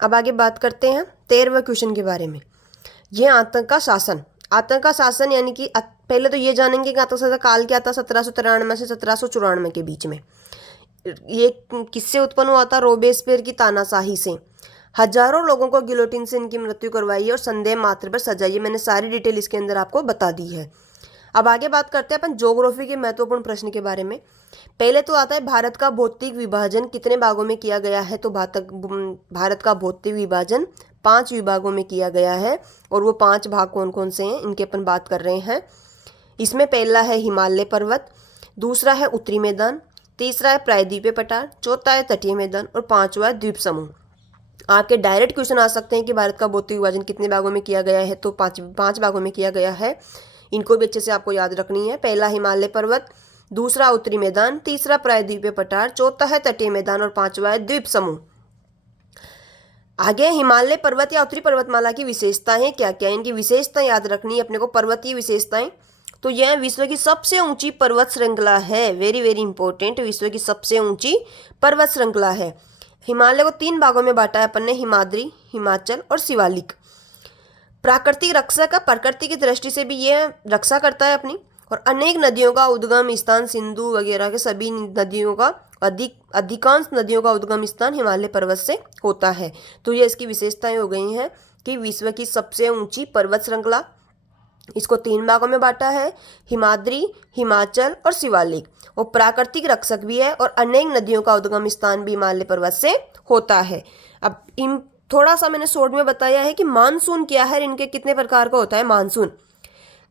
अब आगे बात करते हैं 13वें क्वेश्चन के बारे में। यह आतंक का शासन, आतंक का शासन यानी कि पहले तो ये जानेंगे कि आतंक शासन काल क्या था, 1793 से 1794 के बीच में। ये किससे उत्पन्न हुआ था? रोबेस्पियर की तानाशाही से। हजारों लोगों को गिलोटिन से इनकी मृत्यु करवाई है और संदेह मात्र पर सजा। ये मैंने सारी डिटेल इसके अंदर आपको बता दी है। अब आगे बात करते हैं अपन ज्योग्राफी के महत्वपूर्ण प्रश्न के बारे में। पहले तो आता है भारत का भौतिक विभाजन कितने भागों में किया गया है? तो भारत का भौतिक विभाजन 5 विभागों में किया गया है। और वो 5 भाग कौन कौन से हैं इनके अपन बात कर रहे हैं। इसमें पहला है हिमालय पर्वत, दूसरा है उत्तरी मैदान, तीसरा है प्रायद्वीपीय पठार, चौथा है तटीय मैदान और पांचवा है द्वीप समूह। आपके डायरेक्ट क्वेश्चन आ सकते हैं कि भारत का भौतिक विभाजन कितने भागों में किया गया है? तो पांच भागों में किया गया है। इनको भी अच्छे से आपको याद रखनी है। पहला हिमालय पर्वत, दूसरा उत्तरी मैदान, तीसरा प्रायद्वीपीय पठार, चौथा है तटीय मैदान और पांचवा है द्वीप समूह। आगे हिमालय पर्वत या उत्तरी पर्वतमाला की विशेषताएं क्या क्या? इनकी विशेषताएं याद रखनी है अपने को। पर्वतीय विशेषताएं, तो यह विश्व की सबसे ऊंची पर्वत श्रृंखला है। वेरी वेरी इंपॉर्टेंट, विश्व की सबसे ऊंची पर्वत श्रृंखला है। हिमालय को 3 भागों में बांटा है अपन ने, हिमाद्री, हिमाचल और शिवालिक। प्राकृतिक रक्षक है, प्रकृति की दृष्टि से भी यह रक्षा करता है अपनी। और अनेक नदियों का उद्गम स्थान, सिंधु वगैरह के सभी नदियों का अधिकांश नदियों का उद्गम स्थान हिमालय पर्वत से होता है। तो ये इसकी विशेषताएं हो गई हैं कि विश्व की सबसे ऊंची पर्वत श्रृंखला, इसको 3 भागों में बांटा है, हिमाद्री, हिमाचल और शिवालिक। और प्राकृतिक रक्षक भी है और अनेक नदियों का उद्गम स्थान भी हिमालय पर्वत से होता है। अब इन थोड़ा सा मैंने शॉर्ट में बताया है कि मानसून क्या है, इनके कितने प्रकार का होता है। मानसून,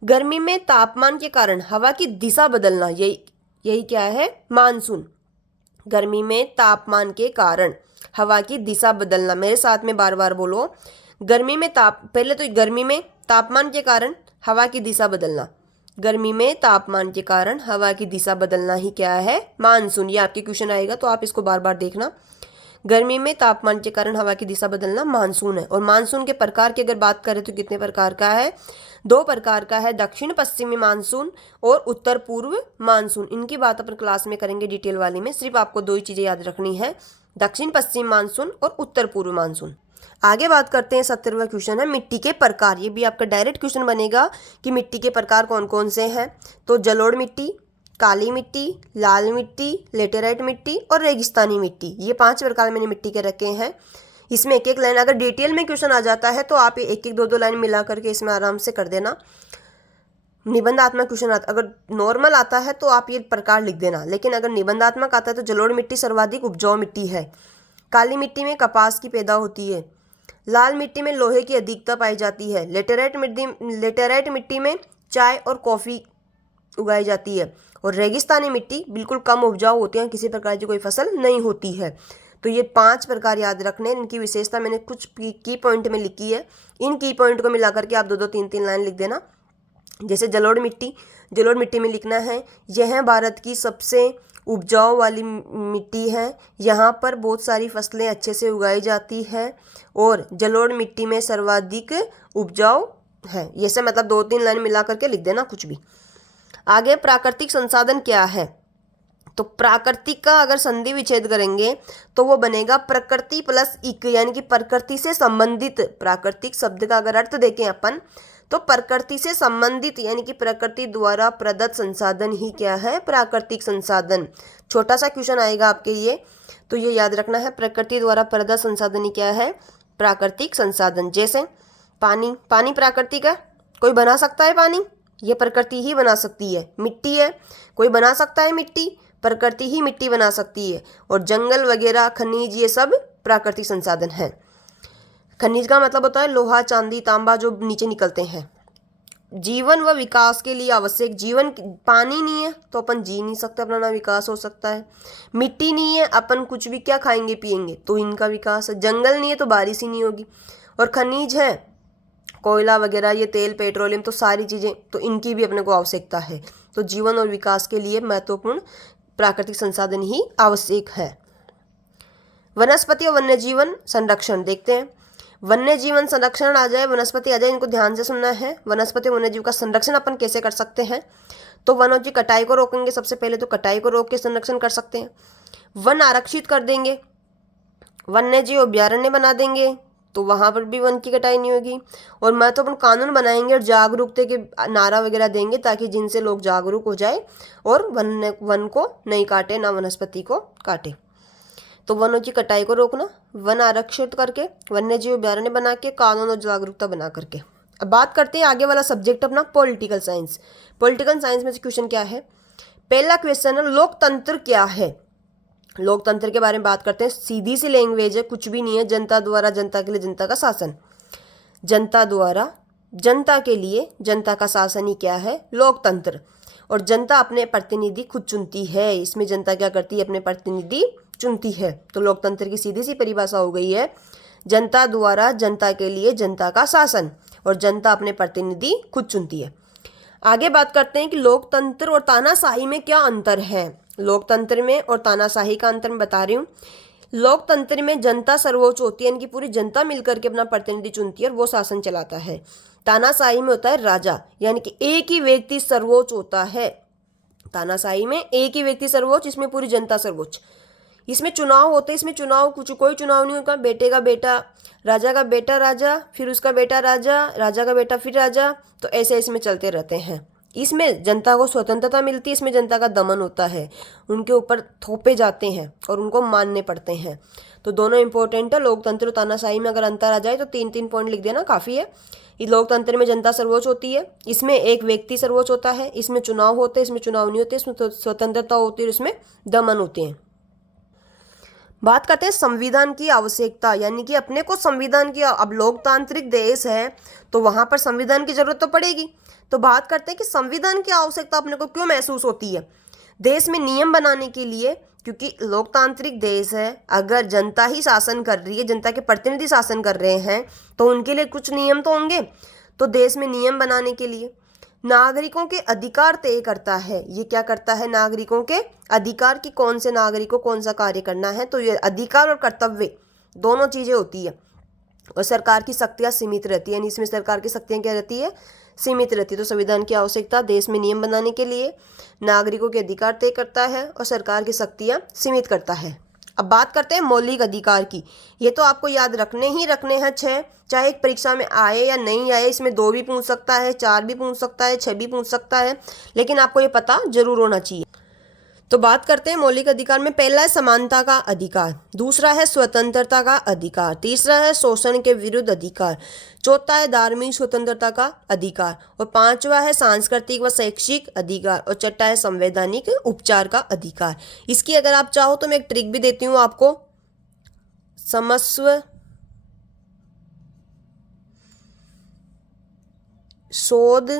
गर्मी में तापमान के कारण हवा की दिशा बदलना, यही क्या है? मानसून। गर्मी में तापमान के कारण हवा की दिशा बदलना, मेरे साथ में बार बार बोलो। पहले तो गर्मी में तापमान के कारण हवा की दिशा बदलना, गर्मी में तापमान के कारण हवा की दिशा बदलना ही क्या है? मानसून। ये आपके क्वेश्चन आएगा तो आप इसको बार बार देखना। गर्मी में तापमान के कारण हवा की दिशा बदलना मानसून है। और मानसून के प्रकार की अगर बात करें तो कितने प्रकार का है? 2 प्रकार का है, दक्षिण पश्चिमी मानसून और उत्तर पूर्व मानसून। इनकी बात अपन क्लास में करेंगे डिटेल वाली में। सिर्फ आपको 2 ही चीजें याद रखनी है, दक्षिण पश्चिम मानसून और उत्तर पूर्व मानसून। आगे बात करते हैं 17वां क्वेश्चन है मिट्टी के प्रकार। ये भी आपका डायरेक्ट क्वेश्चन बनेगा कि मिट्टी के प्रकार कौन कौन से हैं। तो जलोढ़ मिट्टी, काली मिट्टी, लाल मिट्टी, लेटेराइट मिट्टी और रेगिस्तानी मिट्टी, ये 5 प्रकार मैंने मिट्टी के रखे हैं। इसमें एक एक लाइन, अगर डिटेल में क्वेश्चन आ जाता है तो आप एक एक 2 लाइन मिला करके इसमें आराम से कर देना। निबंधात्मक क्वेश्चन आता, अगर नॉर्मल आता है तो आप ये प्रकार लिख देना, लेकिन अगर निबंधात्मक आता है तो जलोढ़ मिट्टी सर्वाधिक उपजाऊ मिट्टी है। काली मिट्टी में कपास की पैदा होती है। लाल मिट्टी में लोहे की अधिकता पाई जाती है। लेटेराइट मिट्टी में चाय और कॉफ़ी उगाई जाती है। और रेगिस्तानी मिट्टी बिल्कुल कम उपजाऊ होती है, किसी प्रकार की कोई फसल नहीं होती है। तो ये 5 प्रकार याद रखने। इनकी विशेषता मैंने कुछ की पॉइंट में लिखी है। इन की पॉइंट को मिला करके आप 2-2, 3-3 लाइन लिख देना। जैसे जलोढ़ मिट्टी में लिखना है, यह भारत की सबसे उपजाऊ वाली मिट्टी है। यहाँ पर बहुत सारी फसलें अच्छे से उगाई जाती है और जलोढ़ मिट्टी में सर्वाधिक उपजाऊ है। ये से मतलब 2-3 लाइन मिला करके लिख देना कुछ भी। आगे प्राकृतिक संसाधन क्या है? तो प्राकृतिक का अगर संधि विच्छेद करेंगे तो वो बनेगा प्रकृति प्लस इक, यानी कि प्रकृति से संबंधित। प्राकृतिक शब्द का अगर अर्थ देखें अपन तो प्रकृति से संबंधित, यानी कि प्रकृति द्वारा प्रदत्त संसाधन ही क्या है? प्राकृतिक संसाधन। छोटा सा क्वेश्चन आएगा आपके ये, तो ये याद रखना है, प्रकृति द्वारा प्रदत्त संसाधन ही क्या है? प्राकृतिक संसाधन। जैसे पानी प्राकृतिक है, कोई बना सकता है पानी? ये प्रकृति ही बना सकती है। मिट्टी है, कोई बना सकता है मिट्टी? प्रकृति ही मिट्टी बना सकती है। और जंगल वगैरह, खनिज, ये सब प्राकृतिक संसाधन है। खनिज का मतलब होता है लोहा, चांदी, तांबा जो नीचे निकलते हैं। जीवन व विकास के लिए आवश्यक, जीवन पानी नहीं है तो अपन जी नहीं सकते, अपना ना विकास हो सकता है। मिट्टी नहीं है, अपन कुछ भी क्या खाएंगे पिएंगे, तो इनका विकास है। जंगल नहीं है तो बारिश ही नहीं होगी। और खनिज है, कोयला वगैरह, ये तेल, पेट्रोलियम, तो सारी चीज़ें, तो इनकी भी अपने को आवश्यकता है। तो जीवन और विकास के लिए महत्वपूर्ण प्राकृतिक संसाधन ही आवश्यक है। वनस्पति और वन्य जीवन संरक्षण देखते हैं। वन्य जीवन संरक्षण आ जाए, वनस्पति आ जाए, इनको ध्यान से सुनना है। वनस्पति वन्य जीव का संरक्षण अपन कैसे कर सकते हैं? तो वनों की कटाई को रोकेंगे। सबसे पहले तो कटाई को रोक के संरक्षण कर सकते हैं। वन आरक्षित कर देंगे वन्य जीव अभ्यारण्य बना देंगे तो वहाँ पर भी वन की कटाई नहीं होगी। और महत्वपूर्ण कानून बनाएंगे और जागरूकता के नारा वगैरह देंगे ताकि जिनसे लोग जागरूक हो जाए और वन को नहीं काटे, ना वनस्पति को काटे। तो वनों की कटाई को रोकना, वन आरक्षित करके, वन्य जीव अभ्यारण्य बना के, कानून और जागरूकता बना करके। अब बात करते हैं आगे वाला सब्जेक्ट अपना पॉलिटिकल साइंस। पॉलिटिकल साइंस में से क्वेश्चन क्या है? पहला क्वेश्चन है लोकतंत्र क्या है। लोकतंत्र के बारे में बात करते हैं। सीधी सी लैंग्वेज है, कुछ भी नहीं है। जनता द्वारा जनता के लिए जनता का शासन, जनता द्वारा जनता के लिए जनता का शासन ही क्या है? लोकतंत्र। और जनता अपने प्रतिनिधि खुद चुनती है। इसमें जनता क्या करती है? अपने प्रतिनिधि चुनती है। तो लोकतंत्र की सीधी सी परिभाषा हो गई है जनता द्वारा जनता के लिए जनता का शासन, और जनता अपने प्रतिनिधि खुद चुनती है। आगे बात करते हैं कि लोकतंत्र और तानाशाही में क्या अंतर है। लोकतंत्र में और तानाशाही का अंतर मैं बता रही हूँ। लोकतंत्र में जनता सर्वोच्च होती है, यानी कि पूरी जनता मिलकर के अपना प्रतिनिधि चुनती है और वो शासन चलाता है। तानाशाही में होता है राजा, यानी कि एक ही व्यक्ति सर्वोच्च होता है। तानाशाही में एक ही व्यक्ति सर्वोच्च, इसमें पूरी जनता सर्वोच्च। इसमें चुनाव होते हैं, इसमें चुनाव कोई चुनाव नहीं होता। बेटे का बेटा राजा, का बेटा राजा, फिर उसका बेटा राजा, राजा का बेटा फिर राजा, तो ऐसे इसमें चलते रहते हैं। इसमें जनता को स्वतंत्रता मिलती है, इसमें जनता का दमन होता है, उनके ऊपर थोपे जाते हैं और उनको मानने पड़ते हैं। तो दोनों इंपॉर्टेंट है। लोकतंत्र और तानाशाही में अगर अंतर आ जाए तो 3-3 पॉइंट लिख देना, काफ़ी है। ये लोकतंत्र में जनता सर्वोच्च होती है, इसमें एक व्यक्ति सर्वोच्च होता है। इसमें चुनाव होते हैं, इसमें चुनाव नहीं होते। इसमें स्वतंत्रता होती है, इसमें दमन होते हैं। बात करते हैं संविधान की आवश्यकता, यानी कि अपने को संविधान की, अब लोकतांत्रिक देश है तो वहाँ पर संविधान की जरूरत तो पड़ेगी। तो बात करते हैं कि संविधान की आवश्यकता अपने को क्यों महसूस होती है। देश में नियम बनाने के लिए, क्योंकि लोकतांत्रिक देश है, अगर जनता ही शासन कर रही है, जनता के प्रतिनिधि शासन कर रहे हैं, तो उनके लिए कुछ नियम तो होंगे। तो देश में नियम बनाने के लिए नागरिकों के अधिकार तय करता है। ये क्या करता है? नागरिकों के अधिकार की, कौन से नागरिक को कौन सा कार्य करना है। तो ये अधिकार और कर्तव्य दोनों चीजें होती है। और सरकार की शक्तियां सीमित रहती है, यानी इसमें सरकार की शक्तियां क्या रहती है? सीमित रहती है। तो संविधान की आवश्यकता देश में नियम बनाने के लिए, नागरिकों के अधिकार तय करता है और सरकार की शक्तियां सीमित करता है। अब बात करते हैं मौलिक अधिकार की। ये तो आपको याद रखने ही रखने हैं 6, चाहे एक परीक्षा में आए या नहीं आए। इसमें 2 भी पूछ सकता है, 4 भी पूछ सकता है, 6 भी पूछ सकता है, लेकिन आपको ये पता जरूर होना चाहिए। तो बात करते हैं मौलिक अधिकार में। पहला है समानता का अधिकार, दूसरा है स्वतंत्रता का अधिकार, तीसरा है शोषण के विरुद्ध अधिकार, चौथा है धार्मिक स्वतंत्रता का अधिकार, और पांचवा है सांस्कृतिक व शैक्षिक अधिकार, और छठा है संवैधानिक उपचार का अधिकार। इसकी अगर आप चाहो तो मैं एक ट्रिक भी देती हूँ आपको। समस्व शोध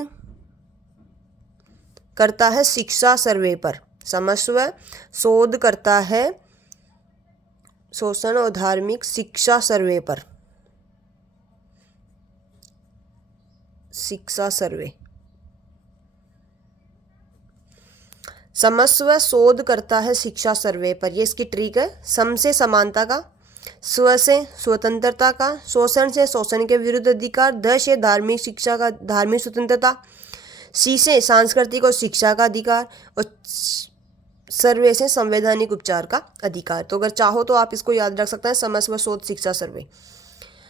करता है शिक्षा सर्वे पर, समस्व शोध करता है शोषण और धार्मिक शिक्षा सर्वे पर, शिक्षा सर्वे। समस्व शोध करता है शिक्षा सर्वे पर, ये इसकी ट्रिक है। सम से समानता का, स्व से स्वतंत्रता का, शोषण से शोषण के विरुद्ध अधिकार, ध से धार्मिक शिक्षा का, धार्मिक स्वतंत्रता, सी से सांस्कृतिक और शिक्षा का अधिकार, और सर्वे से संवैधानिक उपचार का अधिकार। तो अगर चाहो तो आप इसको याद रख सकते हैं, समस्व शोध शिक्षा सर्वे।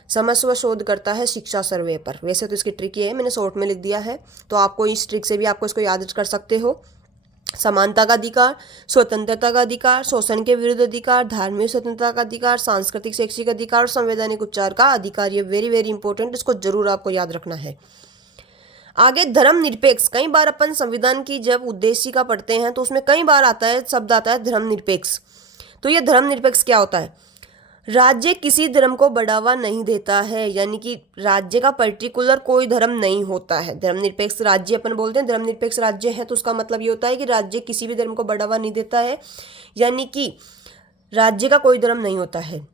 समस्व शोध करता है शिक्षा सर्वे पर। वैसे तो इसकी ट्रिक ये है, मैंने शॉर्ट में लिख दिया है, तो आपको इस ट्रिक से भी आपको इसको याद कर सकते हो। समानता का अधिकार, स्वतंत्रता का अधिकार, शोषण के विरुद्ध अधिकार, धार्मिक स्वतंत्रता का अधिकार, सांस्कृतिक शैक्षिक अधिकार और संवैधानिक उपचार का अधिकार। ये वेरी वेरी इंपॉर्टेंट, इसको जरूर आपको याद रखना है। आगे धर्मनिरपेक्ष। कई बार अपन संविधान की जब उद्देशिका पढ़ते हैं तो उसमें कई बार आता है, शब्द आता है धर्मनिरपेक्ष। तो ये धर्मनिरपेक्ष क्या होता है? राज्य किसी धर्म को बढ़ावा नहीं देता है, यानी कि राज्य का पर्टिकुलर कोई धर्म नहीं होता है। धर्मनिरपेक्ष राज्य अपन बोलते हैं, धर्मनिरपेक्ष राज्य है, तो उसका मतलब ये होता है कि राज्य किसी भी धर्म को बढ़ावा नहीं देता है, यानी कि राज्य का कोई धर्म नहीं होता है।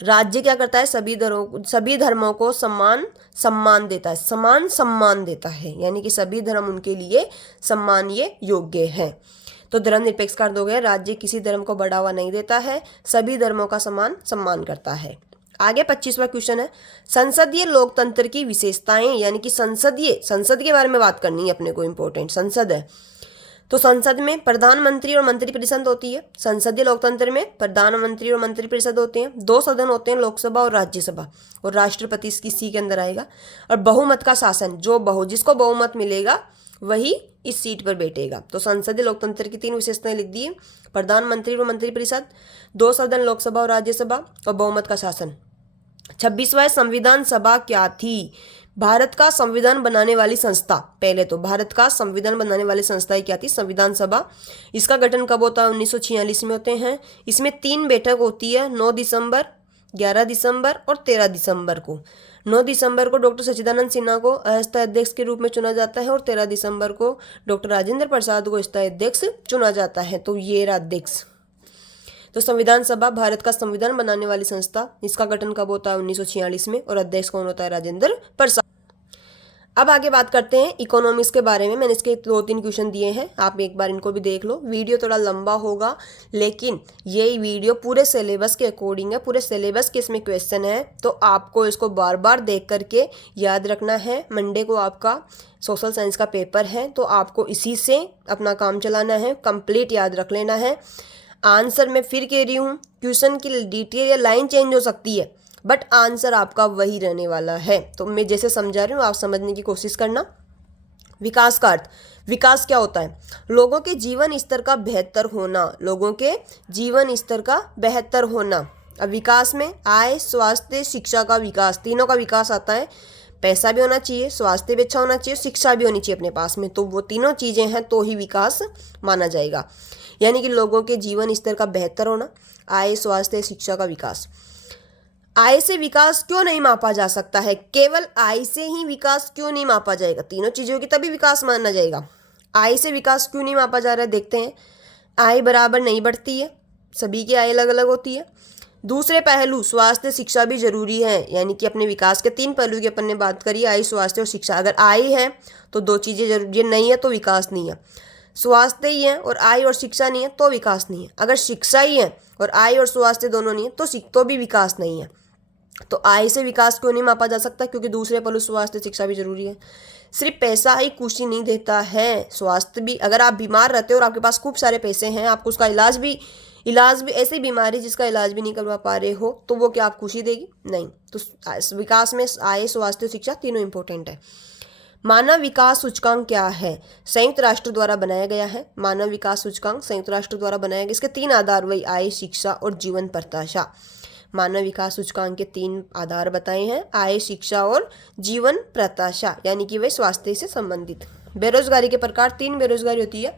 राज्य क्या करता है? सभी धर्मों को सम्मान देता है, समान सम्मान देता है, यानी कि सभी धर्म उनके लिए सम्मान ये योग्य है। तो धर्मनिरपेक्ष का अर्थ हो गया राज्य किसी धर्म को बढ़ावा नहीं देता है, सभी धर्मों का समान सम्मान करता है। आगे 25वां क्वेश्चन है संसदीय लोकतंत्र की विशेषताएं, यानी कि संसद के बारे में बात करनी है अपने को, इंपॉर्टेंट संसद है। तो संसद में प्रधानमंत्री और मंत्रिपरिषद होती है। संसदीय लोकतंत्र में प्रधानमंत्री और मंत्रिपरिषद होते हैं। 2 सदन होते हैं, लोकसभा और राज्यसभा, और राष्ट्रपति इसी के अंदर आएगा। और बहुमत का शासन, जिसको बहुमत मिलेगा वही इस सीट पर बैठेगा। तो संसदीय लोकतंत्र की 3 विशेषताएं लिख दी है, प्रधानमंत्री और मंत्रिपरिषद, 2 सदन लोकसभा और राज्यसभा, और बहुमत का शासन। 26वां संविधान सभा क्या थी? भारत का संविधान बनाने वाली संस्था। पहले तो भारत का संविधान बनाने वाली संस्था क्या थी? संविधान सभा। इसका गठन कब होता है? 1946 में होते हैं। इसमें 3 बैठक होती है, 9 दिसंबर, 11 दिसंबर और 13 दिसंबर को। 9 दिसंबर को डॉक्टर सच्चिदानंद सिन्हा को अस्थायी अध्यक्ष के रूप में चुना जाता है, और 13 दिसंबर को डॉक्टर राजेंद्र प्रसाद को अस्थायी अध्यक्ष चुना जाता है। तो ये रहा अध्यक्ष। तो संविधान सभा भारत का संविधान बनाने वाली संस्था, इसका गठन कब होता है? 1946 में, और अध्यक्ष कौन होता है? राजेंद्र प्रसाद। अब आगे बात करते हैं इकोनॉमिक्स के बारे में। मैंने इसके 2-3 क्वेश्चन दिए हैं, आप एक बार इनको भी देख लो। वीडियो थोड़ा लंबा होगा, लेकिन ये वीडियो पूरे सिलेबस के अकॉर्डिंग है, पूरे सिलेबस के इसमें क्वेश्चन है, तो आपको इसको बार बार देख करके याद रखना है। मंडे को आपका सोशल साइंस का पेपर है, तो आपको इसी से अपना काम चलाना है, कंप्लीट याद रख लेना है। आंसर मैं फिर कह रही हूँ, क्वेश्चन की डिटेल या लाइन चेंज हो सकती है, बट आंसर आपका वही रहने वाला है। तो मैं जैसे समझा रही हूँ आप समझने की कोशिश करना। विकास का अर्थ, विकास क्या होता है? लोगों के जीवन स्तर का बेहतर होना, लोगों के जीवन स्तर का बेहतर होना। अब विकास में आय, स्वास्थ्य, शिक्षा का विकास, तीनों का विकास आता है। पैसा भी होना चाहिए, स्वास्थ्य भी अच्छा होना चाहिए, शिक्षा भी होनी चाहिए अपने पास में, तो वो तीनों चीज़ें हैं तो ही विकास माना जाएगा। यानी कि लोगों के जीवन स्तर का बेहतर होना, आय, स्वास्थ्य, शिक्षा का विकास। आय से विकास क्यों नहीं मापा जा सकता है? केवल आय से ही विकास क्यों नहीं मापा जाएगा? तीनों चीज़ों की तभी विकास माना जाएगा। आय से विकास क्यों नहीं मापा जा रहा है? देखते हैं। आय बराबर नहीं बढ़ती है, सभी की आय अलग अलग होती है। दूसरे पहलू, स्वास्थ्य शिक्षा भी जरूरी है, यानी कि अपने विकास के 3 पहलू की अपन ने बात करी, आय, स्वास्थ्य और शिक्षा। अगर आय है तो 2 चीज़ें जरूरी, नहीं है तो विकास नहीं है। स्वास्थ्य ही है और आय और शिक्षा नहीं है तो विकास नहीं है। अगर शिक्षा ही है और आय और स्वास्थ्य दोनों नहीं है तो भी विकास नहीं है। तो आय से विकास क्यों नहीं मापा जा सकता? क्योंकि दूसरे पहलू स्वास्थ्य शिक्षा भी जरूरी है। सिर्फ पैसा ही खुशी नहीं देता है, स्वास्थ्य भी। अगर आप बीमार रहते हो और आपके पास खूब सारे पैसे हैं, आपको उसका इलाज भी ऐसी बीमारी जिसका इलाज भी नहीं करवा पा रहे हो, तो वो क्या आप खुशी देगी? नहीं। तो विकास में आय, स्वास्थ्य, शिक्षा तीनों इंपॉर्टेंट है। मानव विकास सूचकांक क्या है? संयुक्त राष्ट्र द्वारा बनाया गया है। मानव विकास सूचकांक संयुक्त राष्ट्र द्वारा बनाया गया। इसके 3 आधार वही आय, शिक्षा और जीवन प्रत्याशा। मानव विकास सूचकांक के 3 आधार बताए हैं, आय, शिक्षा और जीवन प्रत्याशा, यानी कि वे स्वास्थ्य से संबंधित। बेरोजगारी के प्रकार 3 बेरोजगारी होती है,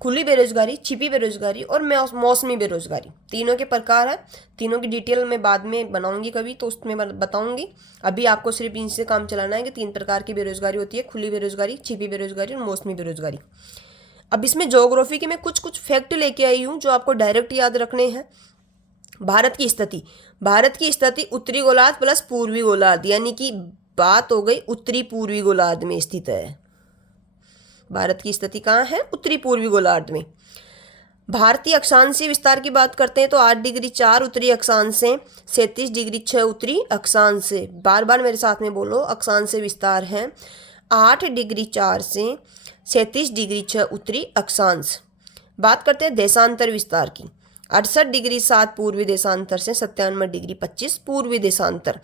खुली बेरोजगारी, छिपी बेरोजगारी और मौसमी बेरोजगारी। तीनों के प्रकार है, तीनों की डिटेल मैं बाद में बनाऊंगी कभी, तो उसमें बताऊंगी। अभी आपको सिर्फ इनसे काम चलाना है कि 3 प्रकार की बेरोजगारी होती है, खुली बेरोजगारी, छिपी बेरोजगारी और मौसमी बेरोजगारी। अब इसमें ज्योग्राफी के मैं कुछ फैक्ट लेके आई हूँ जो आपको डायरेक्ट याद रखने हैं। भारत की स्थिति उत्तरी गोलार्ध प्लस पूर्वी गोलार्ध, यानी कि बात हो गई उत्तरी पूर्वी गोलार्ध में स्थित है। भारत की स्थिति कहाँ है? उत्तरी पूर्वी गोलार्ध में। भारतीय अक्षांशीय विस्तार की बात करते हैं तो 8 डिग्री 4 उत्तरी अक्षांश से 37 डिग्री 6 उत्तरी अक्षांश से। बार बार मेरे साथ में बोलो, अक्षांशीय विस्तार है 8 डिग्री 4 से 37 डिग्री 6 उत्तरी अक्षांश। बात करते हैं देशांतर विस्तार की, 68 डिग्री 7 पूर्वी देशांतर से 97 डिग्री 25 पूर्वी देशांतर।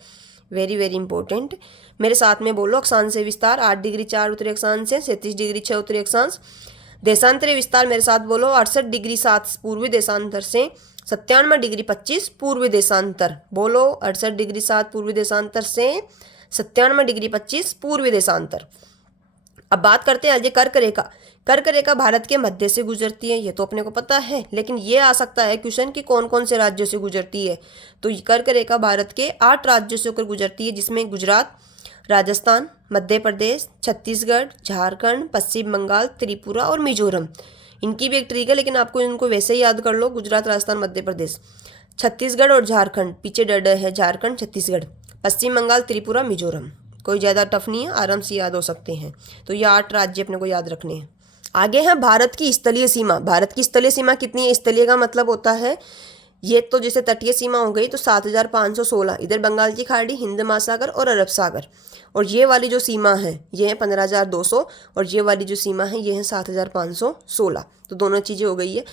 वेरी वेरी इंपॉर्टेंट, मेरे साथ में बोलो। अक्षांशीय विस्तार 8 डिग्री 4 उत्तरी अक्षांश से 37 डिग्री 6 उत्तरी अक्षांश। देशांतरीय विस्तार मेरे साथ बोलो, 68 डिग्री 7 पूर्वी देशांतर से 97 डिग्री 25 पूर्वी देशांतर। बोलो, 68 डिग्री 7 पूर्वी देशांतर से 97 डिग्री 25 पूर्वी देशांतर। अब बात करते हैं आज कर्क रेखा। कर्क रेखा भारत के मध्य से गुजरती है, ये तो अपने को पता है, लेकिन ये आ सकता है क्वेश्चन कि कौन कौन से राज्यों से गुजरती है। तो कर्क रेखा भारत के 8 राज्यों से होकर गुजरती है, जिसमें गुजरात, राजस्थान, मध्य प्रदेश, छत्तीसगढ़, झारखंड, पश्चिम बंगाल, त्रिपुरा और मिजोरम। इनकी भी एक ट्रिक है, लेकिन आपको इनको वैसे ही याद कर लो। गुजरात, राजस्थान, मध्य प्रदेश, छत्तीसगढ़ और झारखंड, पीछे डर है झारखंड, छत्तीसगढ़, पश्चिम बंगाल, त्रिपुरा, मिजोरम। कोई ज़्यादा टफ नहीं है, आराम से याद हो सकते हैं। तो ये 8 राज्य अपने को याद रखने हैं। आगे है भारत की स्थलीय सीमा। भारत की स्थलीय सीमा कितनी है? स्थलीय का मतलब होता है ये तो जैसे तटीय सीमा हो गई तो 7,516, इधर बंगाल की खाड़ी, हिंद महासागर और अरब सागर। और ये वाली जो सीमा है ये है 15,200, और ये वाली जो सीमा है ये है 7,516। तो दोनों चीज़ें हो गई है।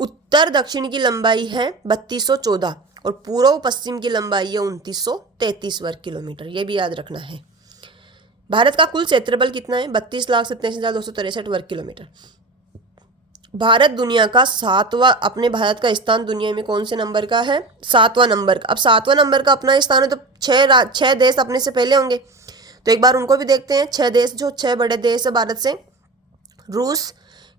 उत्तर दक्षिण की लंबाई है 3,214 और पूर्व पश्चिम की लंबाई है 2,933 वर्ग किलोमीटर, ये भी याद रखना है। भारत का कुल क्षेत्रफल कितना है? 32,87,263 वर्ग किलोमीटर। भारत दुनिया का 7वां, अपने भारत का स्थान दुनिया में कौन से नंबर का है? 7वां नंबर का। अब 7वां नंबर का अपना स्थान है तो 6 देश अपने से पहले होंगे, तो एक बार उनको भी देखते हैं। 6 देश, जो 6 बड़े देश है भारत से, रूस,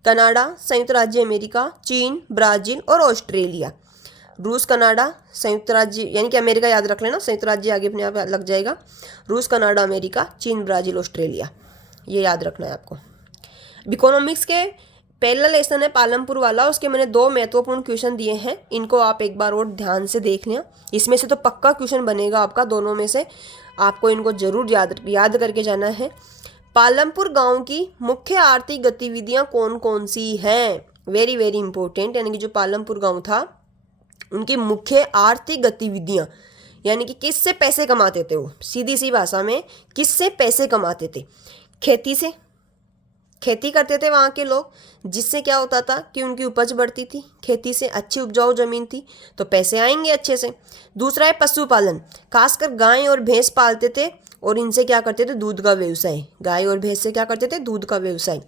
कनाडा, संयुक्त राज्य अमेरिका, चीन, ब्राज़ील और ऑस्ट्रेलिया। रूस, कनाडा, संयुक्त राज्य यानी कि अमेरिका याद रख लेना, संयुक्त राज्य आगे अपने आप लग जाएगा। रूस, कनाडा, अमेरिका, चीन, ब्राज़ील, ऑस्ट्रेलिया, ये याद रखना है आपको। इकोनॉमिक्स के पहला लेसन है पालमपुर वाला, उसके मैंने 2 महत्वपूर्ण क्वेश्चन दिए हैं, इनको आप एक बार और ध्यान से देख लें। इसमें से तो पक्का क्वेश्चन बनेगा आपका, दोनों में से आपको इनको जरूर याद करके जाना है। पालमपुर गांव की मुख्य आर्थिक गतिविधियां कौन कौन सी हैं? Very very important. यानी कि जो पालमपुर गांव था उनकी मुख्य आर्थिक गतिविधियां, यानी कि किससे पैसे कमाते थे वो, सीधी सी भाषा में किससे पैसे कमाते थे? खेती से, खेती करते थे वहाँ के लोग, जिससे क्या होता था कि उनकी उपज बढ़ती थी। खेती से अच्छी उपजाऊ जमीन थी तो पैसे आएंगे अच्छे से। दूसरा है पशुपालन, खासकर गाय और भैंस पालते थे और इनसे क्या करते थे? दूध का व्यवसाय। गाय और भैंस से क्या करते थे? दूध का व्यवसाय।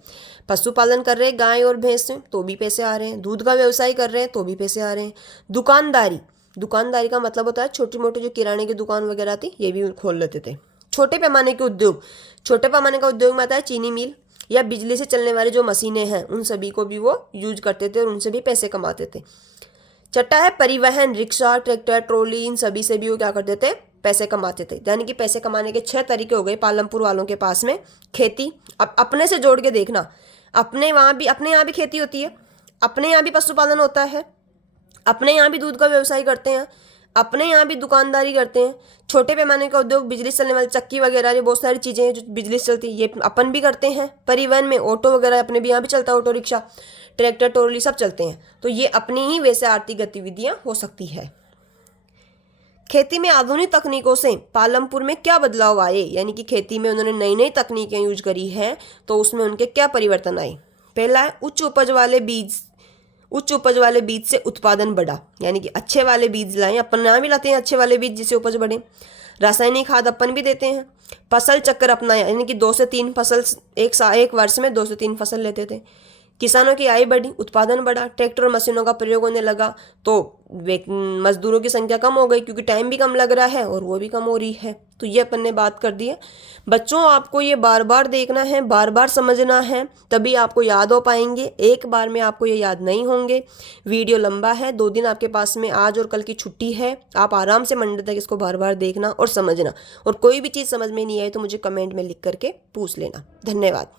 पशुपालन कर रहे हैं गाय और भैंस से तो भी पैसे आ रहे हैं, दूध का व्यवसाय कर रहे हैं तो भी पैसे आ रहे हैं। दुकानदारी, दुकानदारी का मतलब होता है छोटी मोटी जो किराने की दुकान वगैरह थी ये भी खोल लेते थे। छोटे पैमाने के उद्योग, छोटे पैमाने का उद्योग में आता है चीनी मिल या बिजली से चलने वाली जो मशीनें हैं उन सभी को भी वो यूज करते थे और उनसे भी पैसे कमाते थे। छठा है परिवहन, रिक्शा, ट्रैक्टर, ट्रॉली, इन सभी से भी वो क्या करते थे? पैसे कमाते थे। यानी कि पैसे कमाने के 6 तरीके हो गए पालमपुर वालों के पास में। खेती, अब अपने से जोड़ के देखना, अपने यहाँ भी खेती होती है, अपने यहाँ भी पशुपालन होता है, अपने यहाँ भी दूध का व्यवसाय करते हैं, अपने यहाँ भी दुकानदारी करते हैं। छोटे पैमाने का उद्योग, बिजली से चलने वाली चक्की वगैरह, ये बहुत सारी चीज़ें हैं जो बिजली से चलती है, ये अपन भी करते हैं। परिवहन में ऑटो वगैरह अपने भी यहाँ भी चलता है, ऑटो रिक्शा, ट्रैक्टर, ट्रॉली सब चलते हैं। तो ये अपनी ही वैसे आर्थिक गतिविधियाँ हो सकती है। खेती में आधुनिक तकनीकों से पालमपुर में क्या बदलाव आए? यानी कि खेती में उन्होंने नई नई तकनीकें यूज करी हैं तो उसमें उनके क्या परिवर्तन आए? पहला है उच्च उपज वाले बीज से उत्पादन बढ़ा, यानी कि अच्छे वाले बीज लाए, अपन यहाँ भी लाते हैं अच्छे वाले बीज जिससे उपज बढ़े। रासायनिक खाद अपन भी देते हैं। फसल चक्र अपनाया, यानी कि 2 से 3 फसल एक वर्ष में 2 से 3 फसल लेते थे। किसानों की आय बढ़ी, उत्पादन बढ़ा, ट्रैक्टर और मशीनों का प्रयोग होने लगा तो मजदूरों की संख्या कम हो गई क्योंकि टाइम भी कम लग रहा है और वो भी कम हो रही है। तो ये अपन ने बात कर दी है। बच्चों आपको ये बार बार देखना है, बार बार समझना है, तभी आपको याद हो पाएंगे। एक बार में आपको ये याद नहीं होंगे। वीडियो लंबा है, 2 दिन आपके पास में आज और कल की छुट्टी है, आप आराम से मंडे तक इसको बार बार देखना और समझना। और कोई भी चीज़ समझ में नहीं आए तो मुझे कमेंट में लिख करके पूछ लेना। धन्यवाद।